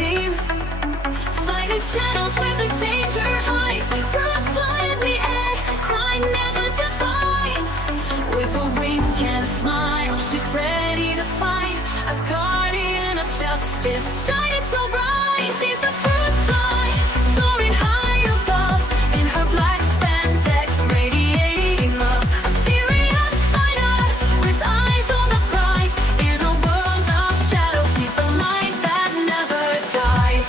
team, fighting shadows where the danger hides. Through a fly in the air, crime never divides. With a wink and a smile, she's ready to fight. A guardian of justice, shining so bright. She's the fruit fly, soaring high above. In her black spandex, radiating love. A serious fighter, with eyes on the prize. In a world of shadows, she's the light that never dies.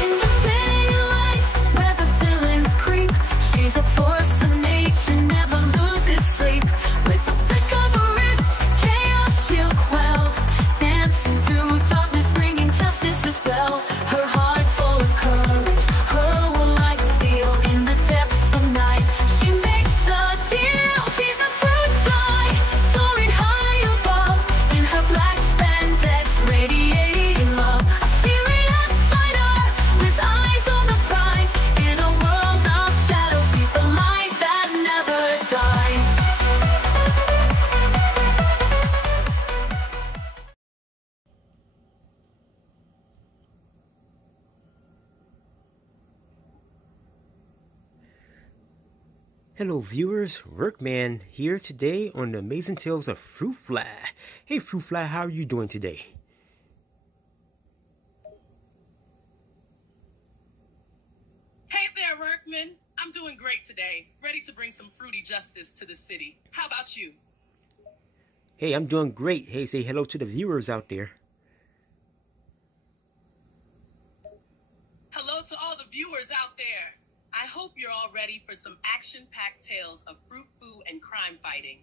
In the city lights, where the villains creep, she's a force of nature, never loses sleep. With a flick of a wrist, chaos she'll quell. Dancing through darkness, bringing justice's bell. Her heart full of courage, her will like steel. In the depths of night, she makes the deal. She's the fruit fly, soaring high above. In her black spandex, radiating love. A serious fighter, with eyes on the prize. In a world of shadows, she's the light that never dies. Hello viewers, Workman here today on the amazing tales of Fruit Fly. Hey Fruit Fly, how are you doing today? Hey there, Workman. I'm doing great today. Ready to bring some fruity justice to the city. How about you? Hey, I'm doing great. Hey, say hello to the viewers out there. Hello to all the viewers out there. I hope you're all ready for some action-packed tales of fruit, foo, and crime fighting.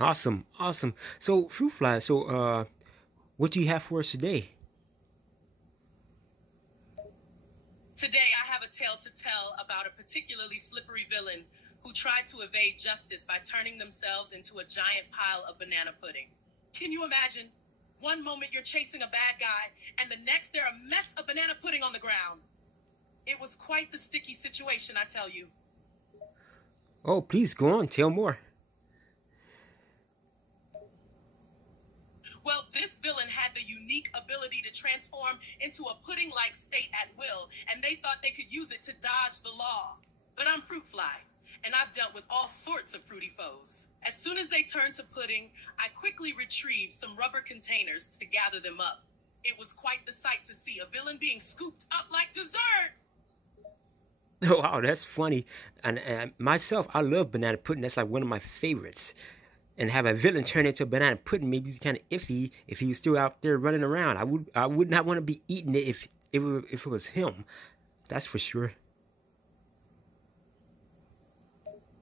Awesome, awesome. So Fruit Fly, what do you have for us today? Today, I have a tale to tell about a particularly slippery villain who tried to evade justice by turning themselves into a giant pile of banana pudding. Can you imagine? One moment you're chasing a bad guy, and the next they're a mess of banana pudding on the ground. It was quite the sticky situation, I tell you. Oh, please go on, tell more. Well, this villain had the unique ability to transform into a pudding-like state at will, and they thought they could use it to dodge the law. But I'm Fruit Fly, and I've dealt with all sorts of fruity foes. As soon as they turned to pudding, I quickly retrieved some rubber containers to gather them up. It was quite the sight to see a villain being scooped up like dessert. Oh, wow, that's funny. And myself, I love banana pudding. That's like one of my favorites. And have a villain turn into a banana pudding, maybe it's kind of iffy if he was still out there running around. I would not want to be eating it if it was him. That's for sure.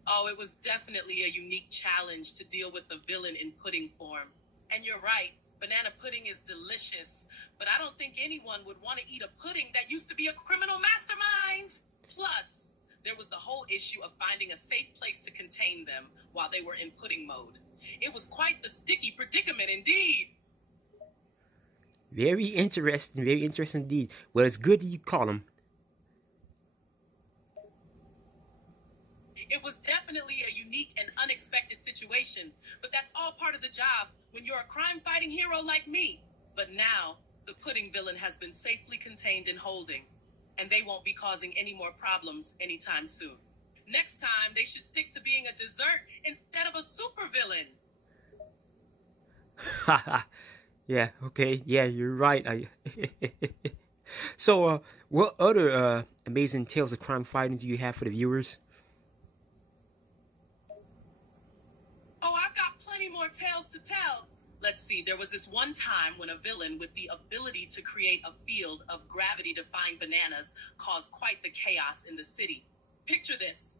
Oh, it was definitely a unique challenge to deal with the villain in pudding form. And you're right, banana pudding is delicious, but I don't think anyone would want to eat a pudding that used to be a criminal mastermind. Plus, there was the whole issue of finding a safe place to contain them while they were in pudding mode. It was quite the sticky predicament indeed. Very interesting indeed. Well, it's good that you call him. It was definitely a unique and unexpected situation, but that's all part of the job when you're a crime-fighting hero like me. But now, the pudding villain has been safely contained in holding, and they won't be causing any more problems anytime soon. Next time, they should stick to being a dessert instead of a supervillain. Haha. Yeah, okay. Yeah, you're right. So, what other amazing tales of crime fighting do you have for the viewers? Oh, I've got plenty more tales to tell. Let's see, there was this one time when a villain with the ability to create a field of gravity-defying bananas caused quite the chaos in the city. Picture this.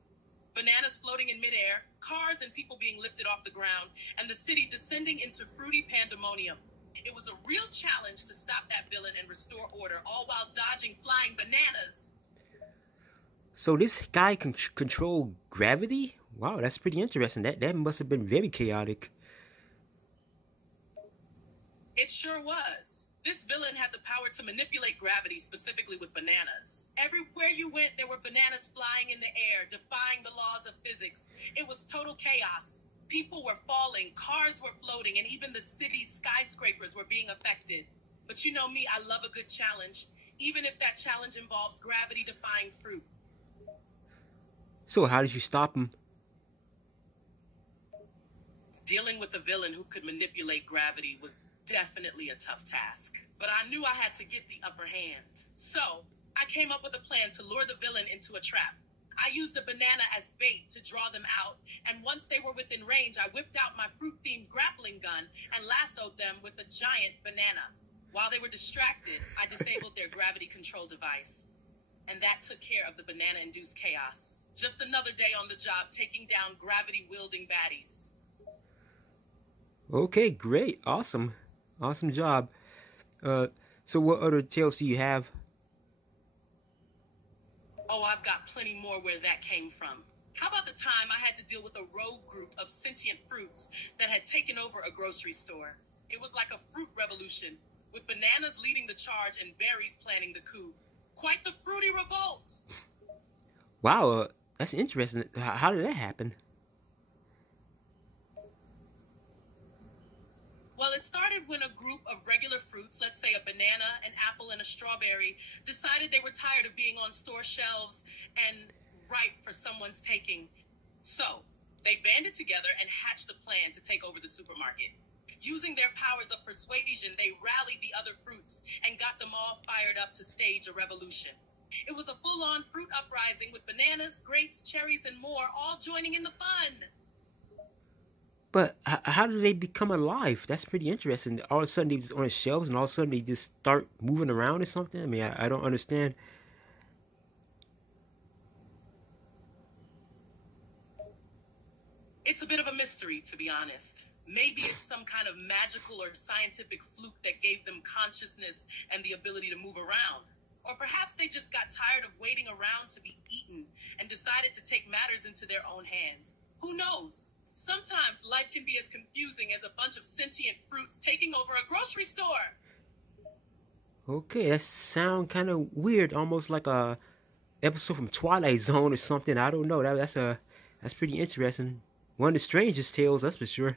Bananas floating in midair, cars and people being lifted off the ground, and the city descending into fruity pandemonium. It was a real challenge to stop that villain and restore order, all while dodging flying bananas. So this guy can control gravity? Wow, that's pretty interesting. That must have been very chaotic. It sure was. This villain had the power to manipulate gravity, specifically with bananas. Everywhere you went, there were bananas flying in the air, defying the laws of physics. It was total chaos. People were falling, cars were floating, and even the city's skyscrapers were being affected. But you know me, I love a good challenge, even if that challenge involves gravity-defying fruit. So how did you stop him? Dealing with a villain who could manipulate gravity was definitely a tough task, but I knew I had to get the upper hand. So, I came up with a plan to lure the villain into a trap. I used a banana as bait to draw them out, and once they were within range, I whipped out my fruit-themed grappling gun and lassoed them with a giant banana. While they were distracted, I disabled their gravity control device, and that took care of the banana-induced chaos. Just another day on the job, taking down gravity-wielding baddies. Okay, great, awesome job. So what other tales do you have? Oh, I've got plenty more where that came from. How about the time I had to deal with a rogue group of sentient fruits that had taken over a grocery store? It was like a fruit revolution, with bananas leading the charge and berries planning the coup. Quite the fruity revolt! Wow, that's interesting. How did that happen? Well, it started when a group of regular fruits, let's say a banana, an apple, and a strawberry, decided they were tired of being on store shelves and ripe for someone's taking. So, they banded together and hatched a plan to take over the supermarket. Using their powers of persuasion, they rallied the other fruits and got them all fired up to stage a revolution. It was a full-on fruit uprising with bananas, grapes, cherries, and more all joining in the fun. But how did they become alive? That's pretty interesting. All of a sudden they just on the shelves, and all of a sudden they just start moving around or something. I mean, I don't understand. It's a bit of a mystery, to be honest. Maybe it's some kind of magical or scientific fluke that gave them consciousness and the ability to move around. Or perhaps they just got tired of waiting around to be eaten and decided to take matters into their own hands. Who knows? Sometimes life can be as confusing as a bunch of sentient fruits taking over a grocery store. Okay, that sounds kind of weird, almost like a episode from Twilight Zone or something. I don't know. That's pretty interesting. One of the strangest tales, that's for sure.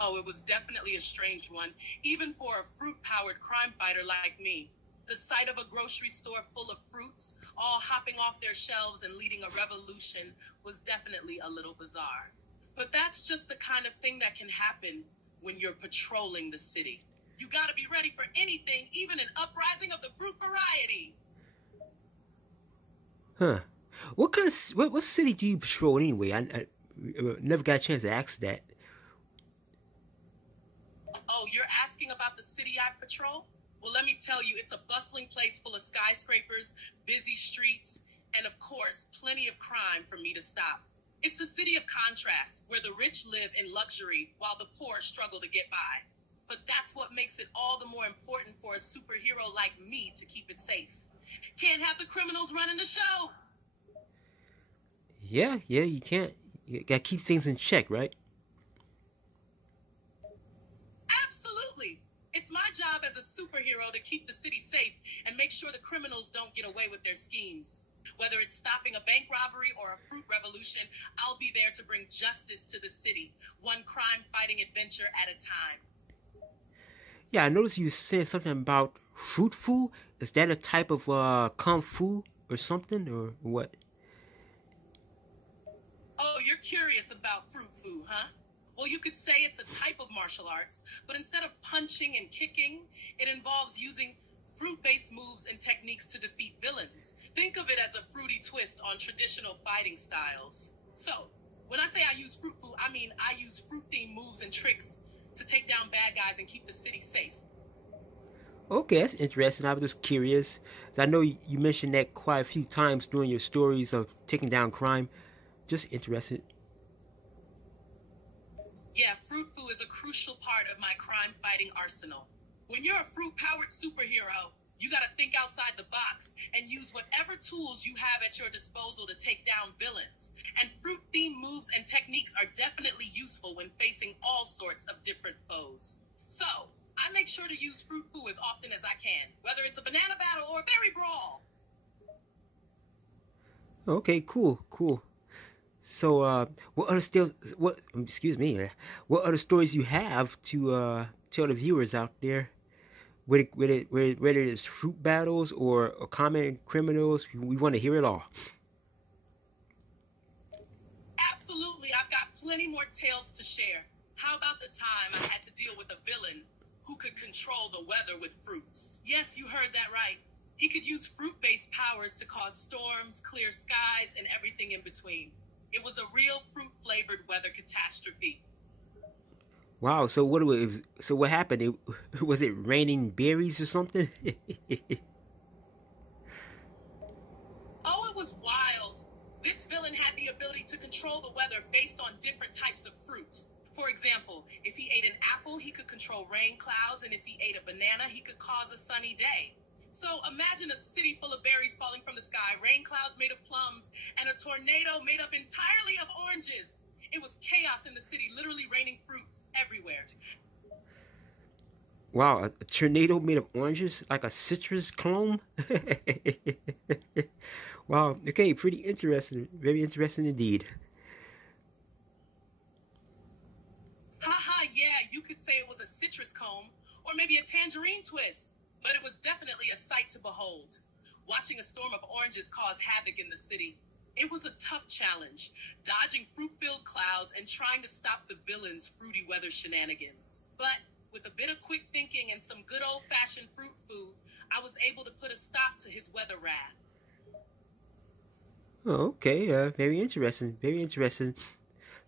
Oh, it was definitely a strange one, even for a fruit-powered crime fighter like me. The sight of a grocery store full of fruits, all hopping off their shelves and leading a revolution, was definitely a little bizarre. But that's just the kind of thing that can happen when you're patrolling the city. You gotta be ready for anything, even an uprising of the fruit variety. Huh. What city do you patrol anyway? I never got a chance to ask that. Oh, you're asking about the city I patrol? Well, let me tell you, it's a bustling place full of skyscrapers, busy streets, and of course, plenty of crime for me to stop. It's a city of contrast, where the rich live in luxury while the poor struggle to get by. But that's what makes it all the more important for a superhero like me to keep it safe. Can't have the criminals running the show. Yeah, you can't. You gotta keep things in check, right? Absolutely. It's my job as a superhero to keep the city safe and make sure the criminals don't get away with their schemes. Whether it's stopping a bank robbery or a fruit revolution, I'll be there to bring justice to the city, one crime-fighting adventure at a time. Yeah, I noticed you said something about fruit fu. Is that a type of kung fu or something, or what? Oh, you're curious about fruit fu, huh? Well, you could say it's a type of martial arts, but instead of punching and kicking, it involves using fruit-based moves and techniques to defeat villains. Think of it as a fruity twist on traditional fighting styles. So, when I say I use fruit fu, I mean I use fruit-themed moves and tricks to take down bad guys and keep the city safe. Okay, that's interesting. I was just curious. I know you mentioned that quite a few times during your stories of taking down crime. Just interested. Yeah, fruit fu is a crucial part of my crime-fighting arsenal. When you're a fruit-powered superhero, You got to think outside the box and use whatever tools you have at your disposal to take down villains. And fruit-themed moves and techniques are definitely useful when facing all sorts of different foes. So, I make sure to use Fruit Foo as often as I can, whether it's a banana battle or a berry brawl. Okay, cool. So, what other stories you have to tell the viewers out there? Whether it's fruit battles or common criminals, we want to hear it all. Absolutely, I've got plenty more tales to share. How about the time I had to deal with a villain who could control the weather with fruits? Yes, you heard that right. He could use fruit-based powers to cause storms, clear skies, and everything in between. It was a real fruit-flavored weather catastrophe. Wow. So what happened? Was it raining berries or something? Oh, it was wild. This villain had the ability to control the weather based on different types of fruit. For example, if he ate an apple, he could control rain clouds, and if he ate a banana, he could cause a sunny day. So imagine a city full of berries falling from the sky, rain clouds made of plums, and a tornado made up entirely of oranges. It was chaos in the city, literally raining fruit everywhere. Wow, a tornado made of oranges, like a citrus clone? Wow, okay, pretty interesting. Very interesting indeed. Haha, yeah, you could say it was a citrus comb, or maybe a tangerine twist. But it was definitely a sight to behold. Watching a storm of oranges cause havoc in the city. It was a tough challenge, dodging fruit-filled clouds and trying to stop the villains' fruity weather shenanigans. But with a bit of quick thinking and some good old-fashioned fruit food, I was able to put a stop to his weather wrath. Oh, okay, very interesting.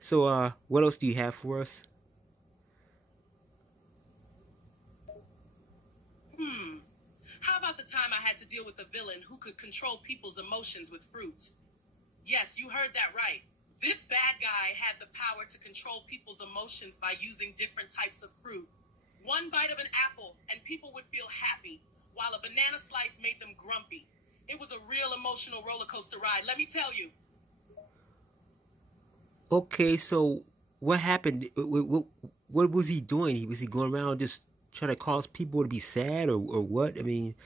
So, what else do you have for us? How about the time I had to deal with a villain who could control people's emotions with fruit? Yes, you heard that right. This bad guy had the power to control people's emotions by using different types of fruit. One bite of an apple and people would feel happy, while a banana slice made them grumpy. It was a real emotional roller coaster ride, let me tell you. Okay, so what happened? What was he doing? Was he going around just trying to cause people to be sad, or what? I mean,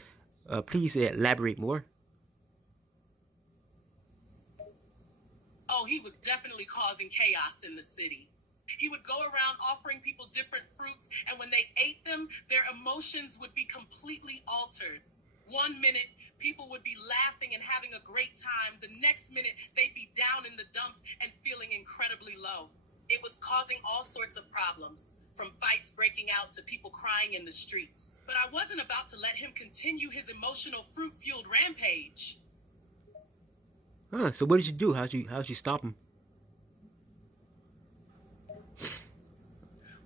please elaborate more. Oh, he was definitely causing chaos in the city. He would go around offering people different fruits, and when they ate them, their emotions would be completely altered. One minute, people would be laughing and having a great time. The next minute, they'd be down in the dumps and feeling incredibly low. It was causing all sorts of problems, from fights breaking out to people crying in the streets. But I wasn't about to let him continue his emotional fruit-fueled rampage. So what did you do? How'd you stop him?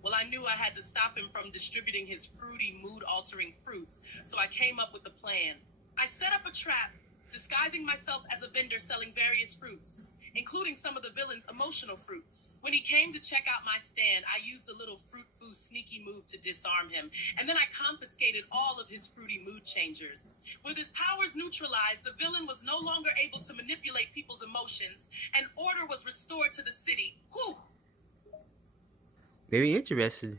Well, I knew I had to stop him from distributing his fruity, mood-altering fruits, so I came up with a plan. I set up a trap, disguising myself as a vendor selling various fruits, including some of the villain's emotional fruits. When he came to check out my stand, I used a little fruit-foo sneaky move to disarm him, and then I confiscated all of his fruity mood changers. With his powers neutralized, the villain was no longer able to manipulate people's emotions, and order was restored to the city. Whew! Very interesting.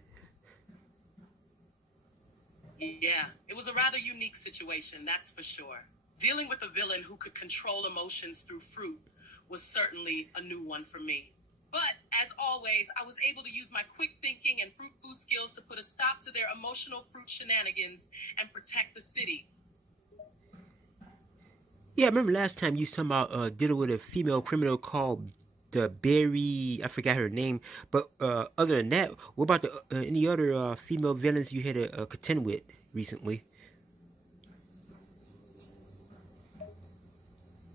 Yeah, it was a rather unique situation, that's for sure. Dealing with a villain who could control emotions through fruit was certainly a new one for me. But, as always, I was able to use my quick thinking and fruit foo skills to put a stop to their emotional fruit shenanigans and protect the city. Yeah, I remember last time you was talking about dealing with a female criminal called the Berry, I forgot her name. But other than that, what about any other female villains you had to contend with recently?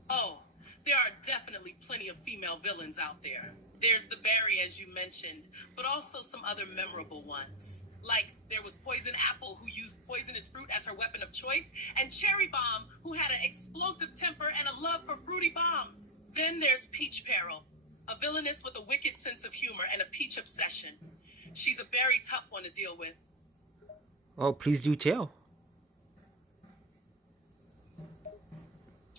Oh, there are definitely plenty of female villains out there. There's the Berry, as you mentioned, but also some other memorable ones. Like, there was Poison Apple, who used poisonous fruit as her weapon of choice, and Cherry Bomb, who had an explosive temper and a love for fruity bombs. Then there's Peach Peril, a villainess with a wicked sense of humor and a peach obsession. She's a very tough one to deal with. Oh, please do tell.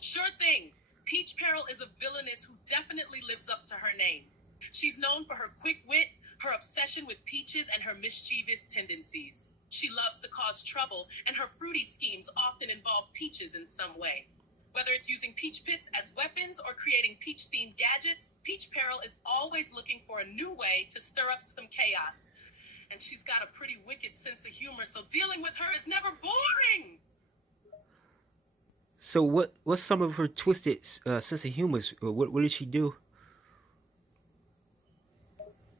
Sure thing. Peach Peril is a villainess who definitely lives up to her name. She's known for her quick wit, her obsession with peaches, and her mischievous tendencies. She loves to cause trouble, and her fruity schemes often involve peaches in some way. Whether it's using peach pits as weapons or creating peach-themed gadgets, Peach Peril is always looking for a new way to stir up some chaos. And she's got a pretty wicked sense of humor, so dealing with her is never boring! So what's some of her twisted sense of humor? What did she do?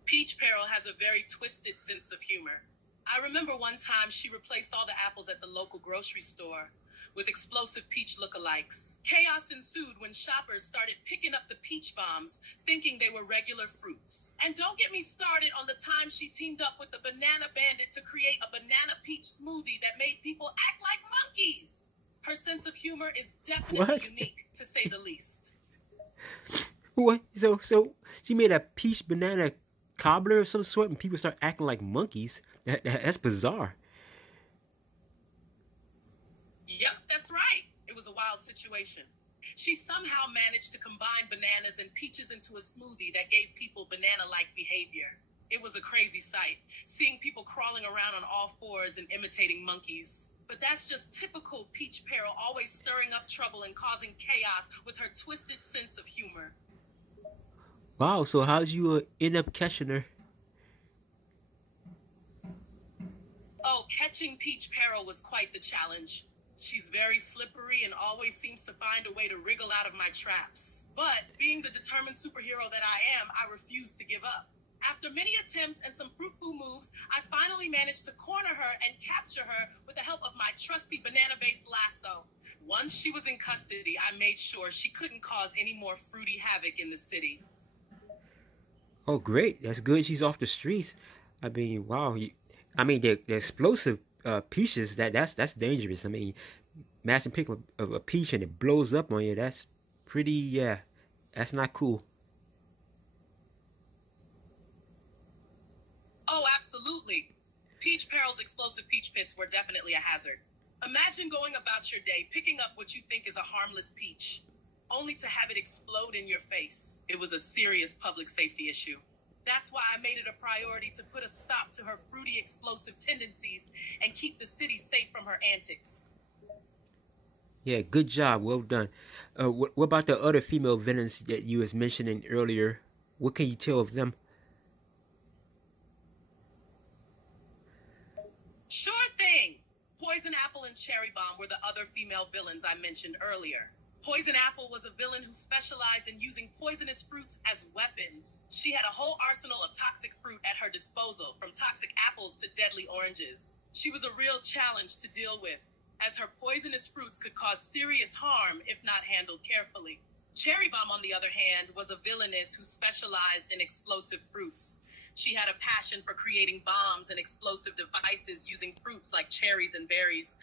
Peach Peril has a very twisted sense of humor. I remember one time she replaced all the apples at the local grocery store with explosive peach lookalikes. Chaos ensued when shoppers started picking up the peach bombs, thinking they were regular fruits. And don't get me started on the time she teamed up with the Banana Bandit to create a banana peach smoothie that made people act like monkeys. Her sense of humor is definitely unique, to say the least. What? So she made a peach banana cobbler of some sort, and people start acting like monkeys. That's bizarre. Yep, that's right. It was a wild situation. She somehow managed to combine bananas and peaches into a smoothie that gave people banana-like behavior. It was a crazy sight, seeing people crawling around on all fours and imitating monkeys. But that's just typical Peach Peril, always stirring up trouble and causing chaos with her twisted sense of humor. Wow, so how'd you end up catching her? Oh, catching Peach Peril was quite the challenge. She's very slippery and always seems to find a way to wriggle out of my traps. But being the determined superhero that I am, I refuse to give up. After many attempts and some fruitful moves, I finally managed to corner her and capture her with the help of my trusty banana-based lasso. Once she was in custody, I made sure she couldn't cause any more fruity havoc in the city. Oh, great. That's good. She's off the streets. I mean, wow. The explosive peaches, that's dangerous. I mean, imagine picking a peach and it blows up on you. That's pretty, yeah. That's not cool. Oh, absolutely. Peach Peril's explosive peach pits were definitely a hazard. Imagine going about your day, picking up what you think is a harmless peach, only to have it explode in your face. It was a serious public safety issue. That's why I made it a priority to put a stop to her fruity explosive tendencies and keep the city safe from her antics. Yeah, good job. Well done. What about the other female villains that you was mentioning earlier? What can you tell of them? Sure thing! Poison Apple and Cherry Bomb were the other female villains I mentioned earlier. Poison Apple was a villain who specialized in using poisonous fruits as weapons. She had a whole arsenal of toxic fruit at her disposal, from toxic apples to deadly oranges. She was a real challenge to deal with, as her poisonous fruits could cause serious harm if not handled carefully. Cherry Bomb, on the other hand, was a villainess who specialized in explosive fruits. She had a passion for creating bombs and explosive devices using fruits like cherries and berries.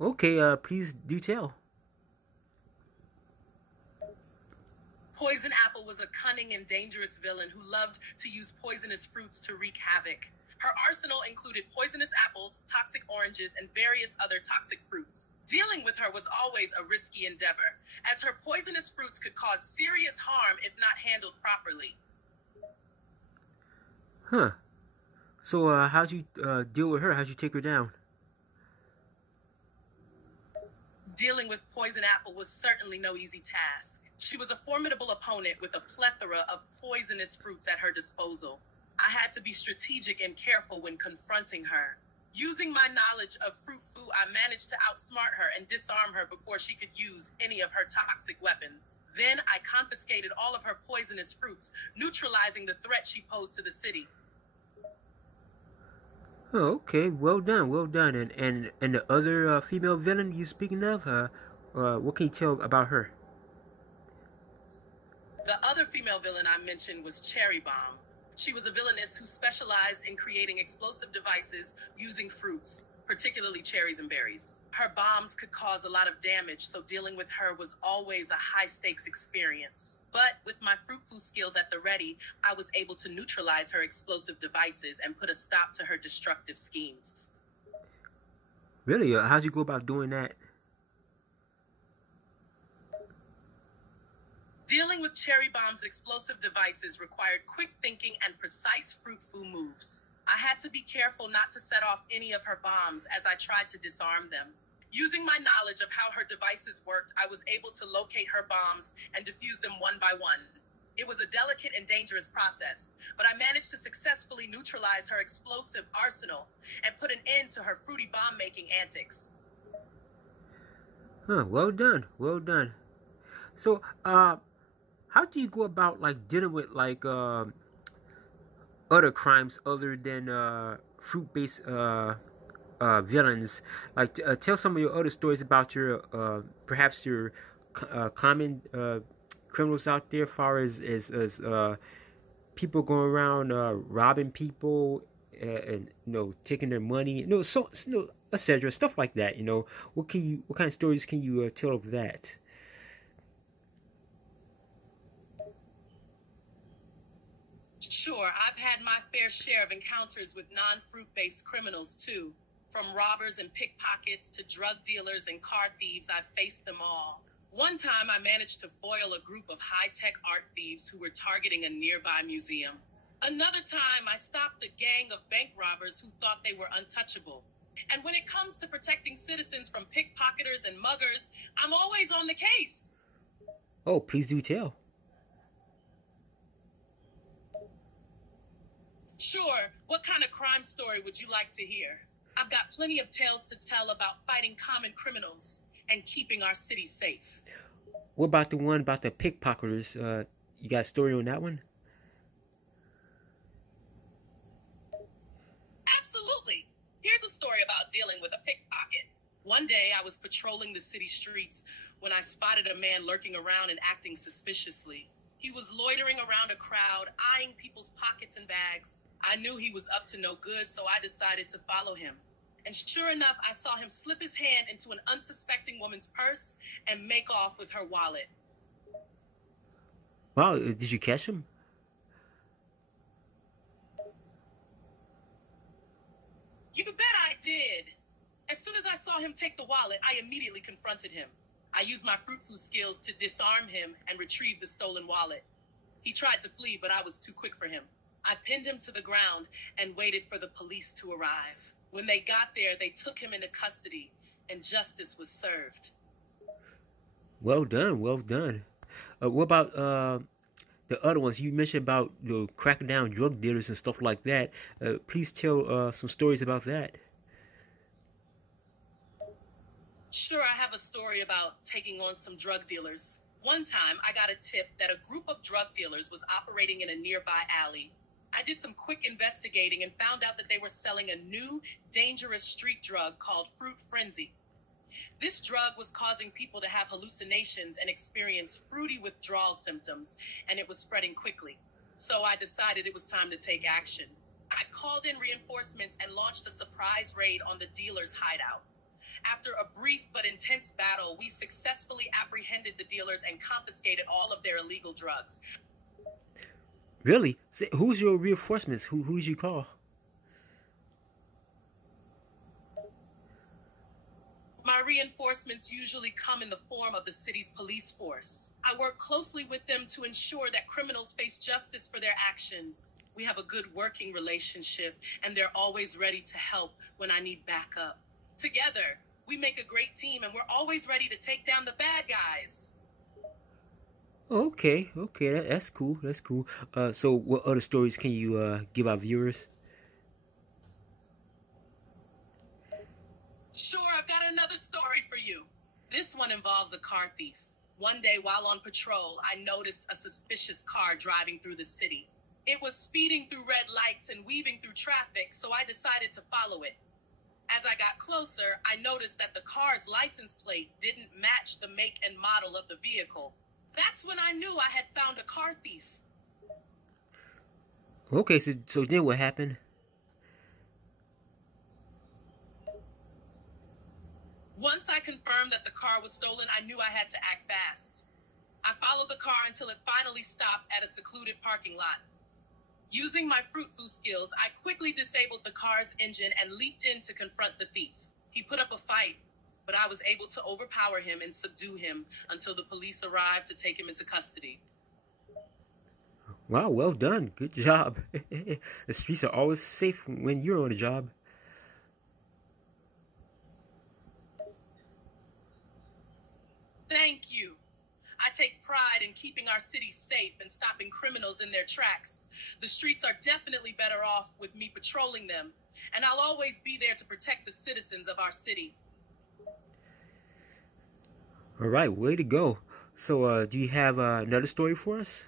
Okay, please do tell. Poison Apple was a cunning and dangerous villain who loved to use poisonous fruits to wreak havoc. Her arsenal included poisonous apples, toxic oranges, and various other toxic fruits. Dealing with her was always a risky endeavor, as her poisonous fruits could cause serious harm if not handled properly. Huh. So, how'd you deal with her? How'd you take her down? Dealing with Poison Apple was certainly no easy task. She was a formidable opponent with a plethora of poisonous fruits at her disposal. I had to be strategic and careful when confronting her. Using my knowledge of fruit foo, I managed to outsmart her and disarm her before she could use any of her toxic weapons. Then I confiscated all of her poisonous fruits, neutralizing the threat she posed to the city. Oh, okay. Well done. Well done. And the other female villain you speaking of, what can you tell about her? The other female villain I mentioned was Cherry Bomb. She was a villainess who specialized in creating explosive devices using fruits, particularly cherries and berries. Her bombs could cause a lot of damage, so dealing with her was always a high-stakes experience. But with my fruitful skills at the ready, I was able to neutralize her explosive devices and put a stop to her destructive schemes. Really? How'd you go about doing that? Dealing with Cherry Bomb's explosive devices required quick thinking and precise fruit-foo moves. I had to be careful not to set off any of her bombs as I tried to disarm them. Using my knowledge of how her devices worked, I was able to locate her bombs and defuse them one by one. It was a delicate and dangerous process, but I managed to successfully neutralize her explosive arsenal and put an end to her fruity bomb-making antics. Huh, well done, well done. So, how do you go about, like, dealing with, like, other crimes other than, fruit-based, villains? Like, tell some of your other stories about your, perhaps your, common, criminals out there, as far as people going around robbing people and taking their money, etc. Stuff like that. What kind of stories can you tell of that? Sure, I've had my fair share of encounters with non-fruit-based criminals too. From robbers and pickpockets to drug dealers and car thieves, I've faced them all. One time, I managed to foil a group of high-tech art thieves who were targeting a nearby museum. Another time, I stopped a gang of bank robbers who thought they were untouchable. And when it comes to protecting citizens from pickpocketers and muggers, I'm always on the case. Oh, please do tell. Sure, what kind of crime story would you like to hear? I've got plenty of tales to tell about fighting common criminals and keeping our city safe. What about the one about the pickpocketers? You got a story on that one? Absolutely. Here's a story about dealing with a pickpocket. One day, I was patrolling the city streets when I spotted a man lurking around and acting suspiciously. He was loitering around a crowd, eyeing people's pockets and bags. I knew he was up to no good, so I decided to follow him. And sure enough, I saw him slip his hand into an unsuspecting woman's purse and make off with her wallet. Wow, did you catch him? You bet I did. As soon as I saw him take the wallet, I immediately confronted him. I used my fruit-foo skills to disarm him and retrieve the stolen wallet. He tried to flee, but I was too quick for him. I pinned him to the ground and waited for the police to arrive. When they got there, they took him into custody, and justice was served. Well done, well done. What about the other ones? You mentioned about cracking down drug dealers and stuff like that. Please tell some stories about that. Sure, I have a story about taking on some drug dealers. One time, I got a tip that a group of drug dealers was operating in a nearby alley. I did some quick investigating and found out that they were selling a new, dangerous street drug called Fruit Frenzy. This drug was causing people to have hallucinations and experience fruity withdrawal symptoms, and it was spreading quickly. So I decided it was time to take action. I called in reinforcements and launched a surprise raid on the dealer's hideout. After a brief but intense battle, we successfully apprehended the dealers and confiscated all of their illegal drugs. Really? Who's your reinforcements? Who did you call? My reinforcements usually come in the form of the city's police force. I work closely with them to ensure that criminals face justice for their actions. We have a good working relationship, and they're always ready to help when I need backup. Together, we make a great team, and we're always ready to take down the bad guys. Okay, that's cool. That's cool. So what other stories can you give our viewers? Sure, I've got another story for you. This one involves a car thief. One day while on patrol, I noticed a suspicious car driving through the city. It was speeding through red lights and weaving through traffic, so I decided to follow it. As I got closer, I noticed that the car's license plate didn't match the make and model of the vehicle. That's when I knew I had found a car thief. Okay, so then what happened? Once I confirmed that the car was stolen, I knew I had to act fast. I followed the car until it finally stopped at a secluded parking lot. Using my fruit-foo skills, I quickly disabled the car's engine and leaped in to confront the thief. He put up a fight, but I was able to overpower him and subdue him until the police arrived to take him into custody. Wow, well done. Good job. The streets are always safe when you're on a job. Thank you. I take pride in keeping our city safe and stopping criminals in their tracks. The streets are definitely better off with me patrolling them, and I'll always be there to protect the citizens of our city. All right, way to go. So, do you have another story for us?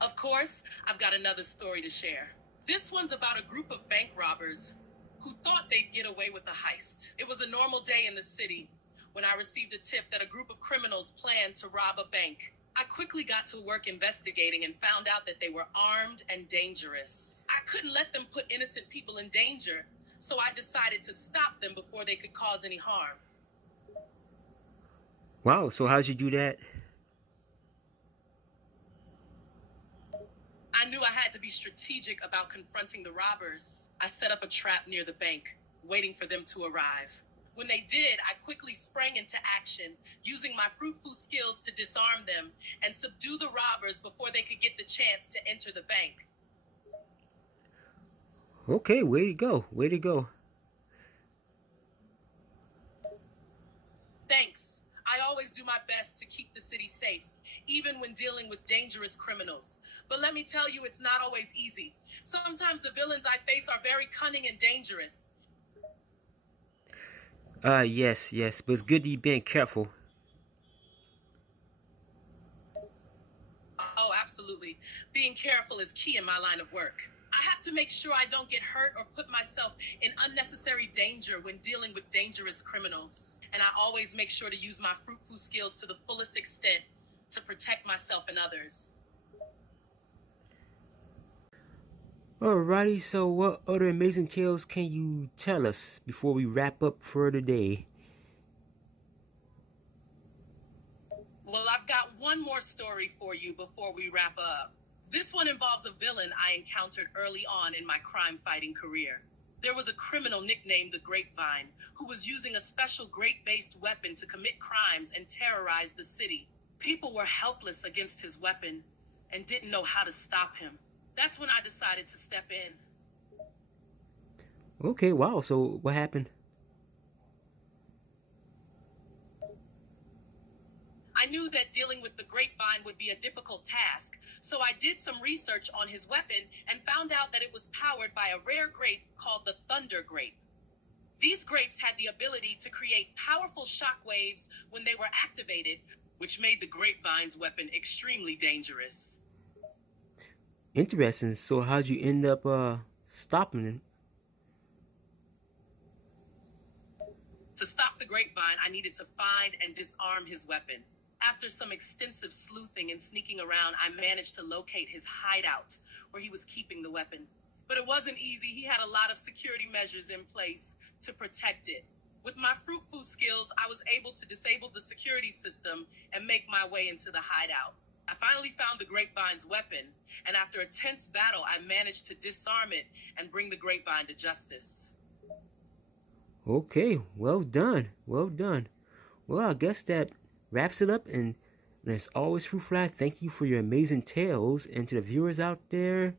Of course, I've got another story to share. This one's about a group of bank robbers who thought they'd get away with the heist. It was a normal day in the city when I received a tip that a group of criminals planned to rob a bank. I quickly got to work investigating and found out that they were armed and dangerous. I couldn't let them put innocent people in danger, so I decided to stop them before they could cause any harm. Wow, so how'd you do that? I knew I had to be strategic about confronting the robbers. I set up a trap near the bank, waiting for them to arrive. When they did, I quickly sprang into action, using my fruitful skills to disarm them and subdue the robbers before they could get the chance to enter the bank. Okay, way to go. Way to go. Thanks. I always do my best to keep the city safe, even when dealing with dangerous criminals. But let me tell you, it's not always easy. Sometimes the villains I face are very cunning and dangerous. Yes, but it's good to be being careful. Oh, absolutely. Being careful is key in my line of work. I have to make sure I don't get hurt or put myself in unnecessary danger when dealing with dangerous criminals. And I always make sure to use my fruitful skills to the fullest extent to protect myself and others. Alrighty, so what other amazing tales can you tell us before we wrap up for today? Well, I've got one more story for you before we wrap up. This one involves a villain I encountered early on in my crime-fighting career. There was a criminal nicknamed the Grapevine who was using a special grape-based weapon to commit crimes and terrorize the city. People were helpless against his weapon and didn't know how to stop him. That's when I decided to step in. Okay, wow, so what happened? I knew that dealing with the Grapevine would be a difficult task, so I did some research on his weapon and found out that it was powered by a rare grape called the Thunder Grape. These grapes had the ability to create powerful shock waves when they were activated, which made the Grapevine's weapon extremely dangerous. Interesting. So how'd you end up stopping him? To stop the Grapevine, I needed to find and disarm his weapon. After some extensive sleuthing and sneaking around, I managed to locate his hideout where he was keeping the weapon. But it wasn't easy. He had a lot of security measures in place to protect it. With my fruitful skills, I was able to disable the security system and make my way into the hideout. I finally found the Grapevine's weapon, and after a tense battle, I managed to disarm it and bring the Grapevine to justice. Okay, well done. Well done. Well, I guess that wraps it up, and as always, Fruit Fly, thank you for your amazing tales, and to the viewers out there,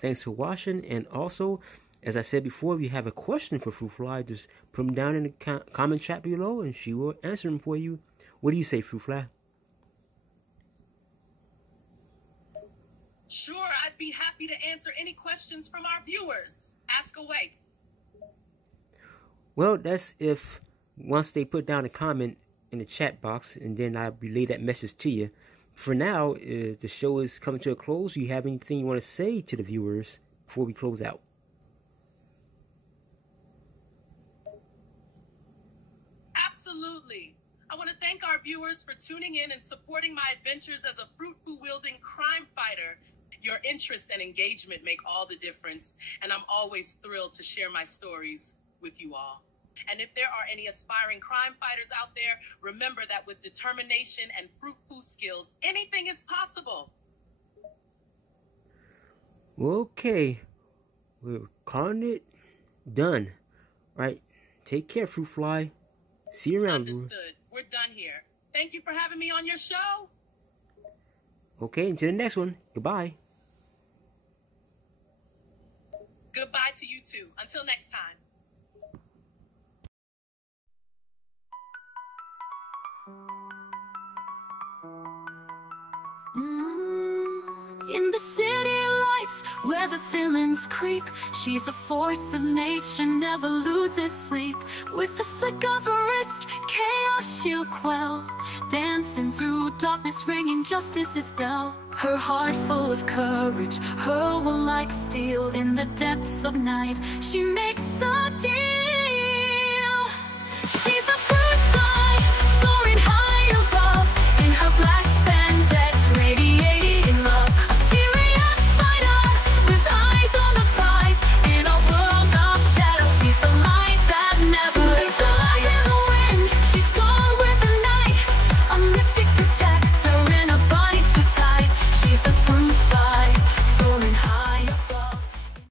thanks for watching. And also, as I said before, if you have a question for Fruit Fly, just put them down in the comment chat below, and she will answer them for you. What do you say, Fruit Fly? Sure, I'd be happy to answer any questions from our viewers. Ask away. Well, that's if once they put down a comment in the chat box, and then I'll relay that message to you. For now, the show is coming to a close. Do you have anything you want to say to the viewers before we close out? Absolutely. I want to thank our viewers for tuning in and supporting my adventures as a fruitful-wielding crime fighter. Your interest and engagement make all the difference, and I'm always thrilled to share my stories with you all. And if there are any aspiring crime fighters out there, remember that with determination and fruitful skills, anything is possible. Okay, we're calling it done. Right. Take care, Fruit Fly. See you around. Understood. We're done here. Thank you for having me on your show. Okay, until the next one. Goodbye. Goodbye to you too. Until next time. In the city lights, where the villains creep, she's a force of nature, never loses sleep. With the flick of her wrist, chaos she'll quell, dancing through darkness, ringing justice's bell. Her heart full of courage, her will like steel in the depths of night. She makes the